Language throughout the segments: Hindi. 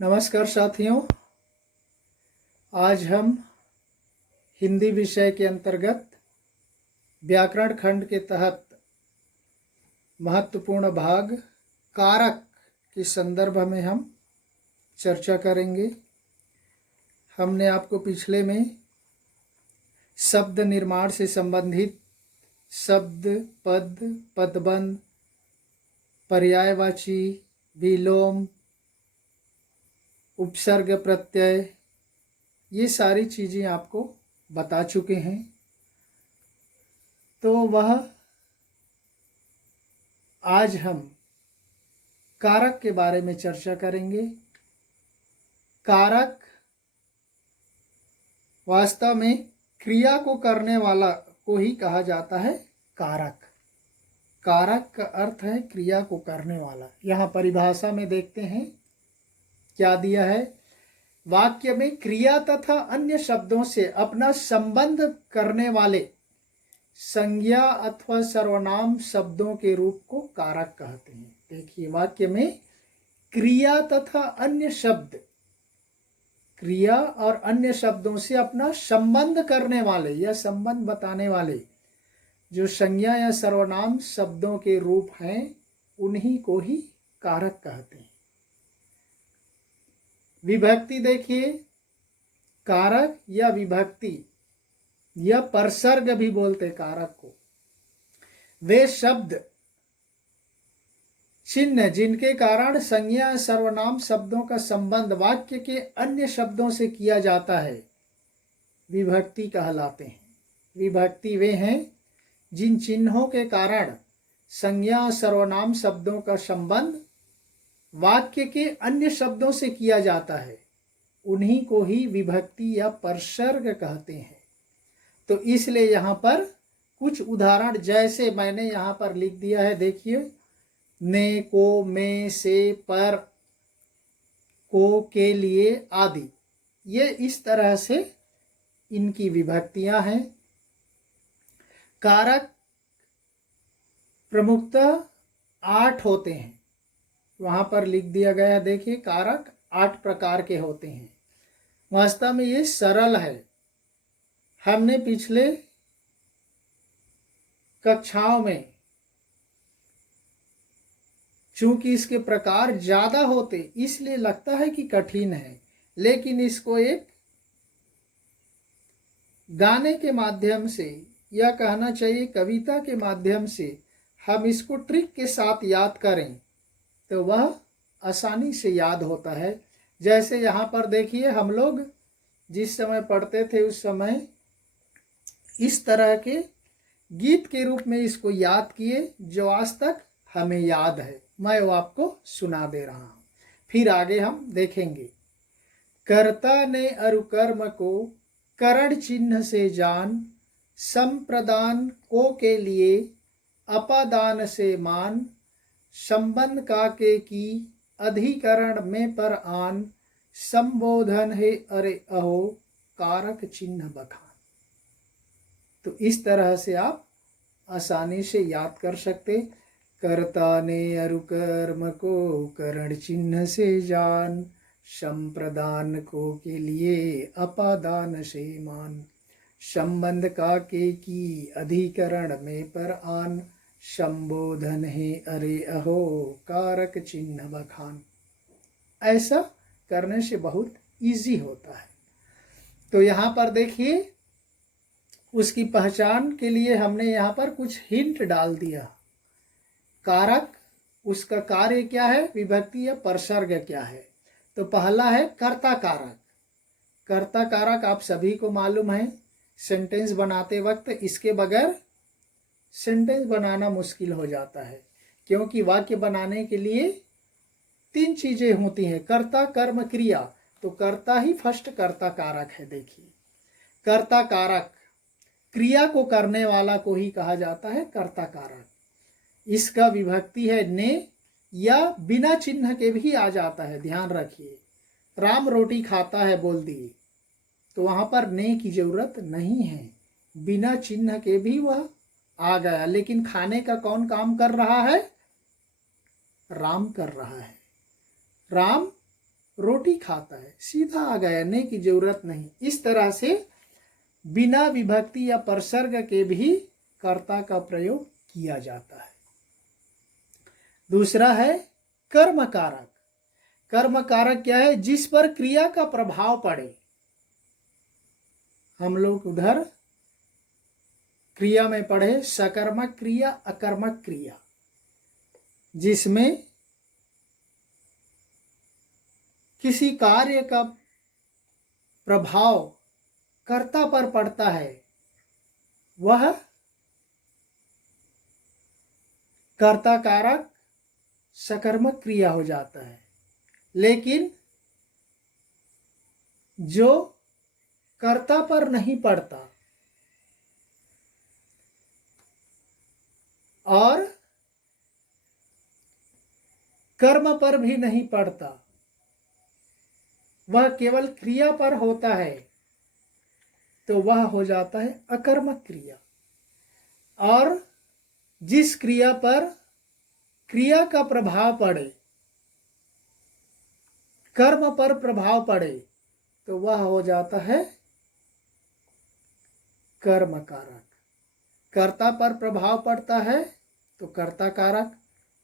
नमस्कार साथियों। आज हम हिंदी विषय के अंतर्गत व्याकरण खंड के तहत महत्वपूर्ण भाग कारक के संदर्भ में हम चर्चा करेंगे। हमने आपको पिछले में शब्द निर्माण से संबंधित शब्द, पद, पदबंध, पर्यायवाची, विलोम, उपसर्ग, प्रत्यय, ये सारी चीज़ें आपको बता चुके हैं। तो वह आज हम कारक के बारे में चर्चा करेंगे। कारक वास्तव में क्रिया को करने वाला को ही कहा जाता है कारक। कारक का अर्थ है क्रिया को करने वाला। यहाँ परिभाषा में देखते हैं क्या दिया है। वाक्य में क्रिया तथा अन्य शब्दों से अपना संबंध करने वाले संज्ञा अथवा सर्वनाम शब्दों के रूप को कारक कहते हैं। देखिए, वाक्य में क्रिया तथा अन्य शब्द, क्रिया और अन्य शब्दों से अपना संबंध करने वाले या संबंध बताने वाले जो संज्ञा या सर्वनाम शब्दों के रूप हैं, उन्हीं को ही कारक कहते हैं। विभक्ति देखिए, कारक या विभक्ति या परसर्ग भी बोलते कारक को। वे शब्द चिन्ह जिनके कारण संज्ञा सर्वनाम शब्दों का संबंध वाक्य के अन्य शब्दों से किया जाता है, विभक्ति कहलाते हैं। विभक्ति वे हैं जिन चिन्हों के कारण संज्ञा सर्वनाम शब्दों का संबंध वाक्य के अन्य शब्दों से किया जाता है, उन्हीं को ही विभक्ति या परसर्ग कहते हैं। तो इसलिए यहाँ पर कुछ उदाहरण जैसे मैंने यहाँ पर लिख दिया है, देखिए, ने, को, में, से, पर, को, के लिए आदि, ये इस तरह से इनकी विभक्तियां हैं। कारक प्रमुखतः 8 होते हैं, वहाँ पर लिख दिया गया है। देखिए, कारक 8 प्रकार के होते हैं। वास्तव में ये सरल है। हमने पिछले कक्षाओं में, चूंकि इसके प्रकार ज़्यादा होते इसलिए लगता है कि कठिन है, लेकिन इसको एक गाने के माध्यम से या कहना चाहिए कविता के माध्यम से हम इसको ट्रिक के साथ याद करें तो वह आसानी से याद होता है। जैसे यहाँ पर देखिए, हम लोग जिस समय पढ़ते थे उस समय इस तरह के गीत के रूप में इसको याद किए, जो आज तक हमें याद है। मैं वो आपको सुना दे रहा हूँ, फिर आगे हम देखेंगे। कर्ता ने अरुकर्म को करण चिन्ह से जान, संप्रदान को के लिए अपादान से मान, संबंध का के की अधिकरण में पर आन, संबोधन है अरे अहो कारक चिन्ह बखान। तो इस तरह से आप आसानी से याद कर सकते। कर्ता ने अरुकर्म को करण चिन्ह से जान, संप्रदान को के लिए अपादान से मान, संबंध का के की अधिकरण में पर आन, संबोधन है अरे अहो कारक चिन्ह बखान। ऐसा करने से बहुत इजी होता है। तो यहाँ पर देखिए, उसकी पहचान के लिए हमने यहाँ पर कुछ हिंट डाल दिया। कारक, उसका कार्य क्या है, विभक्ति या परसर्ग क्या है। तो पहला है कर्ता कारक। कर्ता कारक आप सभी को मालूम है, सेंटेंस बनाते वक्त इसके बगैर सेंटेंस बनाना मुश्किल हो जाता है, क्योंकि वाक्य बनाने के लिए 3 चीजें होती हैं, कर्ता, कर्म, क्रिया। तो कर्ता ही फर्स्ट कर्ता कारक है। देखिए, कर्ता कारक क्रिया को करने वाला को ही कहा जाता है कर्ता कारक। इसका विभक्ति है ने, या बिना चिन्ह के भी आ जाता है। ध्यान रखिए, राम रोटी खाता है बोल दिए तो वहां पर ने की जरूरत नहीं है, बिना चिन्ह के भी वह आ गया। लेकिन खाने का कौन काम कर रहा है, राम कर रहा है। राम रोटी खाता है, सीधा आ गया, ने की जरूरत नहीं। इस तरह से बिना विभक्ति या परसर्ग के भी कर्ता का प्रयोग किया जाता है। दूसरा है कर्म कारक। कर्म कारक क्या है? जिस पर क्रिया का प्रभाव पड़े। हम लोग उधर क्रिया में पढ़े सकर्मक क्रिया, अकर्मक क्रिया, जिसमें किसी कार्य का प्रभाव कर्ता पर पड़ता है, वह कर्ता कारक सकर्मक क्रिया हो जाता है। लेकिन जो कर्ता पर नहीं पड़ता और कर्म पर भी नहीं पड़ता, वह केवल क्रिया पर होता है, तो वह हो जाता है अकर्मक क्रिया। और जिस क्रिया पर क्रिया का प्रभाव पड़े, कर्म पर प्रभाव पड़े, तो वह हो जाता है कर्म कारक। कर्ता पर प्रभाव पड़ता है तो कर्ता कारक,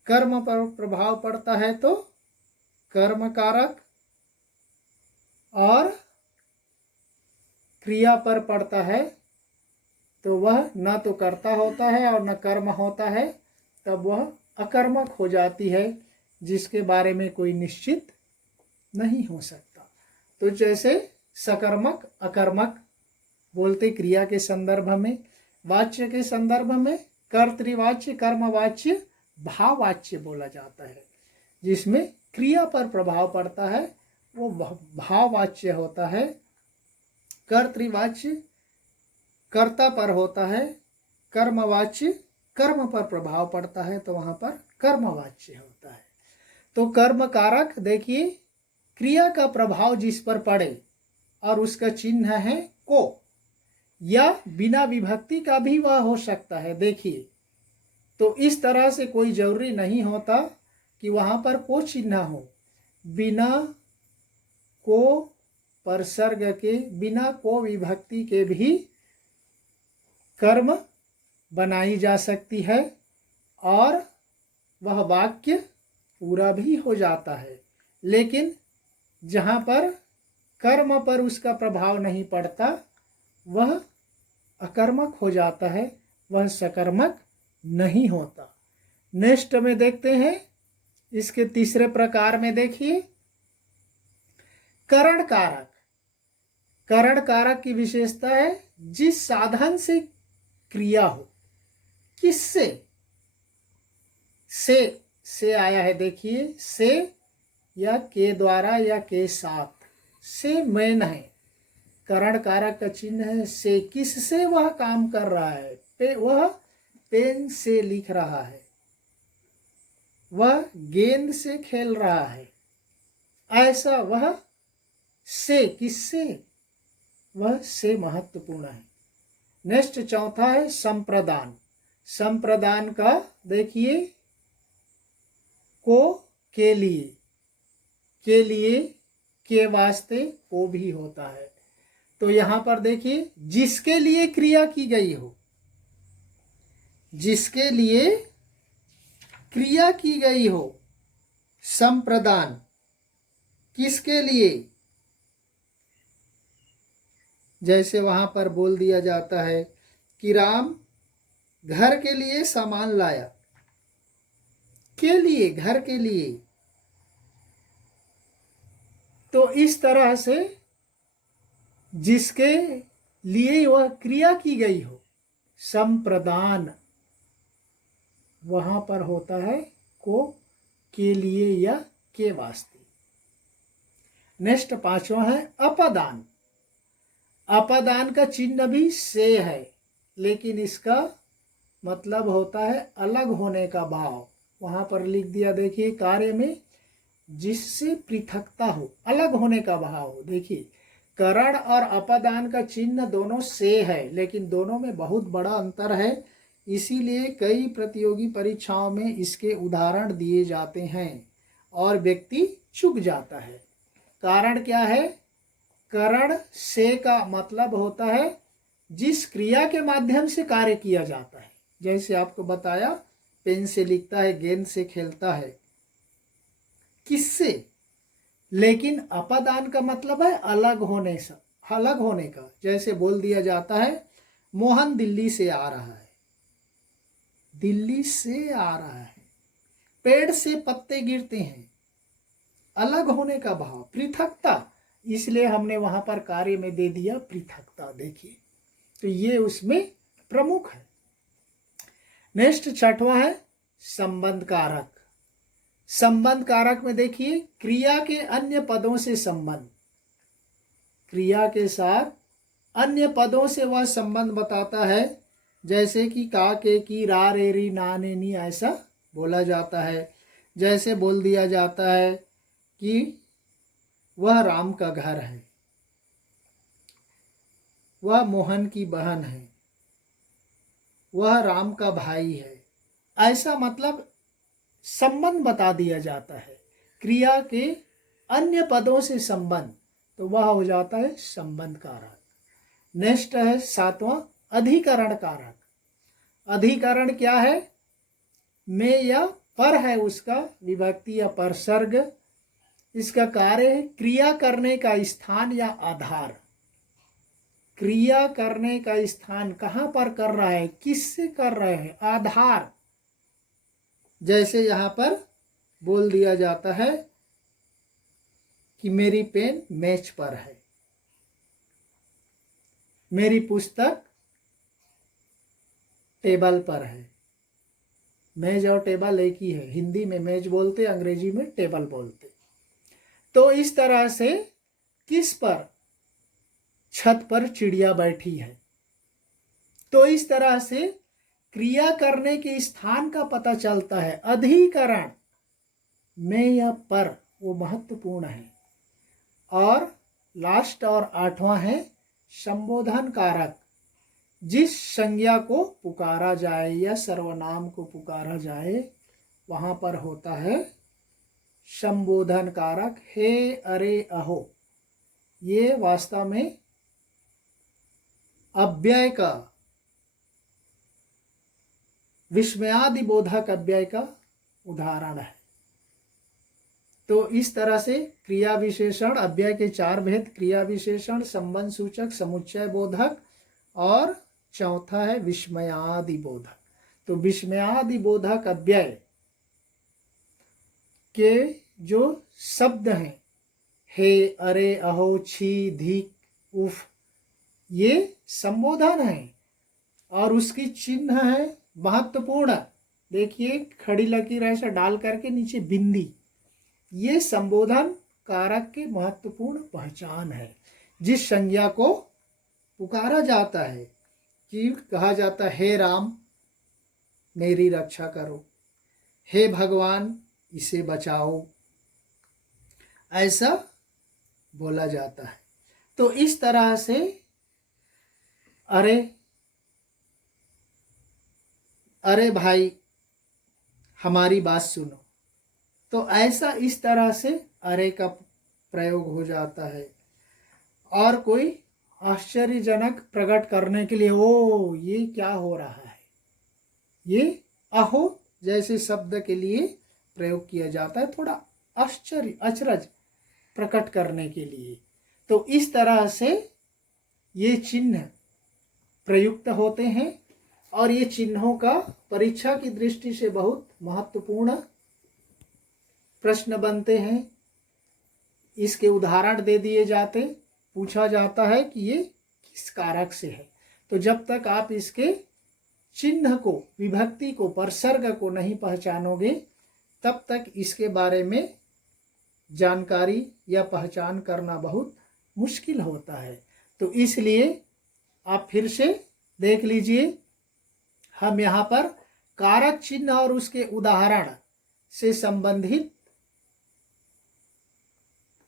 कर्म पर प्रभाव पड़ता है तो कर्म कारक, और क्रिया पर पड़ता है तो वह न तो कर्ता होता है और न कर्म होता है, तब वह अकर्मक हो जाती है, जिसके बारे में कोई निश्चित नहीं हो सकता। तो जैसे सकर्मक, अकर्मक बोलते क्रिया के संदर्भ में, वाच्य के संदर्भ में कर्तृवाच्य, कर्मवाच्य, भाववाच्य बोला जाता है। जिसमें क्रिया पर प्रभाव पड़ता है वो भाववाच्य होता है, कर्तृवाच्य कर्ता पर होता है, कर्मवाच्य कर्म पर प्रभाव पड़ता है तो वहां पर कर्मवाच्य होता है। तो कर्म कारक देखिए, क्रिया का प्रभाव जिस पर पड़े और उसका चिन्ह है को, या बिना विभक्ति का भी वह हो सकता है। देखिए, तो इस तरह से कोई जरूरी नहीं होता कि वहां पर को चिन्ह हो। बिना को परसर्ग के, बिना को विभक्ति के भी कर्म बनाई जा सकती है और वह वाक्य पूरा भी हो जाता है। लेकिन जहाँ पर कर्म पर उसका प्रभाव नहीं पड़ता, वह अकर्मक हो जाता है, वह सकर्मक नहीं होता। नेक्स्ट में देखते हैं, इसके तीसरे प्रकार में देखिए करण कारक। करण कारक की विशेषता है जिस साधन से क्रिया हो। किससे? से आया है, देखिए, से या के द्वारा या के साथ, से मेन है। करण कारक का चिन्ह है से। किससे वह काम कर रहा है? वह पेन से लिख रहा है, वह गेंद से खेल रहा है, ऐसा वह से। किससे? वह से महत्वपूर्ण है। नेक्स्ट चौथा है संप्रदान। संप्रदान का देखिए, को के लिए, के वास्ते को भी होता है। तो यहां पर देखिए, जिसके लिए क्रिया की गई हो, जिसके लिए क्रिया की गई हो, संप्रदान। किसके लिए? जैसे वहां पर बोल दिया जाता है कि राम घर के लिए सामान लाया, के लिए, घर के लिए। तो इस तरह से जिसके लिए वह क्रिया की गई हो, संप्रदान, वहां पर होता है को के लिए या के वास्ते। नेक्स्ट पांचवा है अपदान। अपदान का चिन्ह भी से है, लेकिन इसका मतलब होता है अलग होने का भाव। वहां पर लिख दिया, देखिए, कार्य में जिससे पृथकता हो, अलग होने का भाव हो। देखिए, करण और अपदान का चिन्ह दोनों से है, लेकिन दोनों में बहुत बड़ा अंतर है। इसीलिए कई प्रतियोगी परीक्षाओं में इसके उदाहरण दिए जाते हैं और व्यक्ति चूक जाता है। कारण क्या है? करण से का मतलब होता है जिस क्रिया के माध्यम से कार्य किया जाता है। जैसे आपको बताया, पेन से लिखता है, गेंद से खेलता है, किससे? लेकिन अपादान का मतलब है अलग होने से, अलग होने का। जैसे बोल दिया जाता है मोहन दिल्ली से आ रहा है, दिल्ली से आ रहा है। पेड़ से पत्ते गिरते हैं, अलग होने का भाव, पृथकता, इसलिए हमने वहां पर कार्य में दे दिया पृथकता। देखिए, तो ये उसमें प्रमुख है। नेक्स्ट छठवां है संबंध कारक। संबंध कारक में देखिए, क्रिया के अन्य पदों से संबंध, क्रिया के साथ अन्य पदों से वह संबंध बताता है। जैसे कि का, के, की, रा, रे, री, ना, ने, नी, ऐसा बोला जाता है। जैसे बोल दिया जाता है कि वह राम का घर है, वह मोहन की बहन है, वह राम का भाई है। ऐसा मतलब संबंध बता दिया जाता है। क्रिया के अन्य पदों से संबंध, तो वह हो जाता है संबंध कारक। नेक्स्ट है सातवां अधिकरण कारक। अधिकरण क्या है? में या पर है उसका विभक्ति या परसर्ग। इसका कार्य है क्रिया करने का स्थान या आधार। क्रिया करने का स्थान कहां पर कर रहा है, किससे कर रहे हैं? आधार। जैसे यहां पर बोल दिया जाता है कि मेरी पेन मेज पर है, मेरी पुस्तक टेबल पर है। मेज और टेबल एक ही है, हिंदी में मेज बोलते, अंग्रेजी में टेबल बोलते। तो इस तरह से किस पर? छत पर चिड़िया बैठी है। तो इस तरह से क्रिया करने के स्थान का पता चलता है। अधिकरण में या पर, वो महत्वपूर्ण है। और लास्ट और आठवां है संबोधन कारक। जिस संज्ञा को पुकारा जाए या सर्वनाम को पुकारा जाए, वहां पर होता है संबोधन कारक। हे, अरे, अहो, ये वास्तव में अव्यय का, विस्मयादि बोधक अव्यय का उदाहरण है। तो इस तरह से क्रिया विशेषण, अव्यय के चार भेद, क्रिया विशेषण, संबंध सूचक, समुच्चय बोधक, और चौथा है विस्मयादि बोधक। तो विस्मयादि बोधक अव्यय के जो शब्द हैं, हे, अरे, अहो, छी, धिक, उफ, ये संबोधन है। और उसकी चिन्ह है महत्वपूर्ण। देखिए, खड़ी लकीर ऐसा डाल करके नीचे बिंदी, ये संबोधन कारक के महत्वपूर्ण पहचान है। जिस संज्ञा को पुकारा जाता है, कि कहा जाता है हे राम मेरी रक्षा करो, हे भगवान इसे बचाओ, ऐसा बोला जाता है। तो इस तरह से अरे, अरे भाई हमारी बात सुनो, तो ऐसा इस तरह से अरे का प्रयोग हो जाता है। और कोई आश्चर्यजनक प्रकट करने के लिए, ओ ये क्या हो रहा है, ये अहो जैसे शब्द के लिए प्रयोग किया जाता है, थोड़ा आश्चर्य, अचरज प्रकट करने के लिए। तो इस तरह से ये चिन्ह प्रयुक्त होते हैं। और ये चिन्हों का परीक्षा की दृष्टि से बहुत महत्वपूर्ण प्रश्न बनते हैं। इसके उदाहरण दे दिए जाते, पूछा जाता है कि ये किस कारक से है। तो जब तक आप इसके चिन्ह को, विभक्ति को, परसर्ग को नहीं पहचानोगे, तब तक इसके बारे में जानकारी या पहचान करना बहुत मुश्किल होता है। तो इसलिए आप फिर से देख लीजिए, हम यहाँ पर कारक चिन्ह और उसके उदाहरण से संबंधित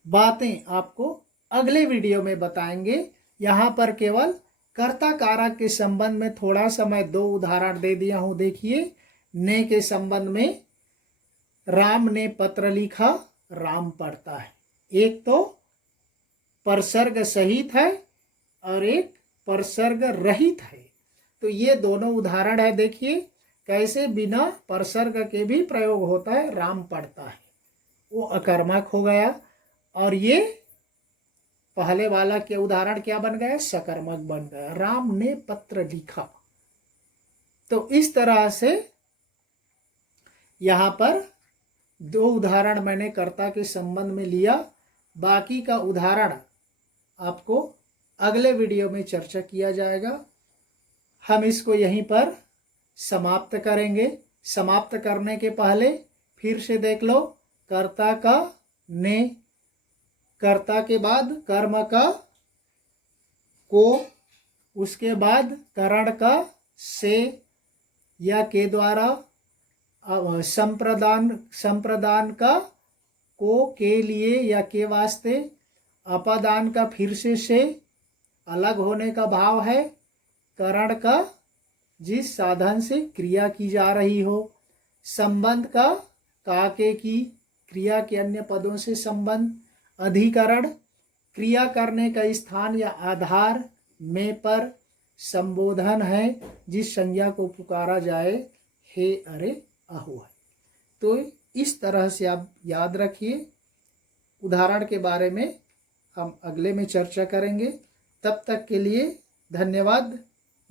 बातें आपको अगले वीडियो में बताएंगे। यहाँ पर केवल कर्ता कारक के संबंध में थोड़ा सा मैं दो उदाहरण दे दिया हूँ। देखिए, ने के संबंध में राम ने पत्र लिखा, राम पढ़ता है। एक तो परसर्ग सहित है और एक परसर्ग रहित है। तो ये दोनों उदाहरण है। देखिए कैसे बिना परसर्ग के भी प्रयोग होता है, राम पढ़ता है, वो अकर्मक हो गया। और ये पहले वाला के उदाहरण क्या बन गया, सकर्मक बन गया, राम ने पत्र लिखा। तो इस तरह से यहाँ पर दो उदाहरण मैंने कर्ता के संबंध में लिया। बाकी का उदाहरण आपको अगले वीडियो में चर्चा किया जाएगा। हम इसको यहीं पर समाप्त करेंगे। समाप्त करने के पहले फिर से देख लो, कर्ता का ने, कर्ता के बाद कर्म का को, उसके बाद करण का से या के द्वारा, संप्रदान का को के लिए या के वास्ते, अपादान का फिर से अलग होने का भाव है, करण का जिस साधन से क्रिया की जा रही हो, संबंध का काके की क्रिया के अन्य पदों से संबंध, अधिकरण क्रिया करने का स्थान या आधार में पर, संबोधन है जिस संज्ञा को पुकारा जाए, हे अरे अहो है। तो इस तरह से आप याद रखिए। उदाहरण के बारे में हम अगले में चर्चा करेंगे। तब तक के लिए धन्यवाद।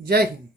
जय हिंद।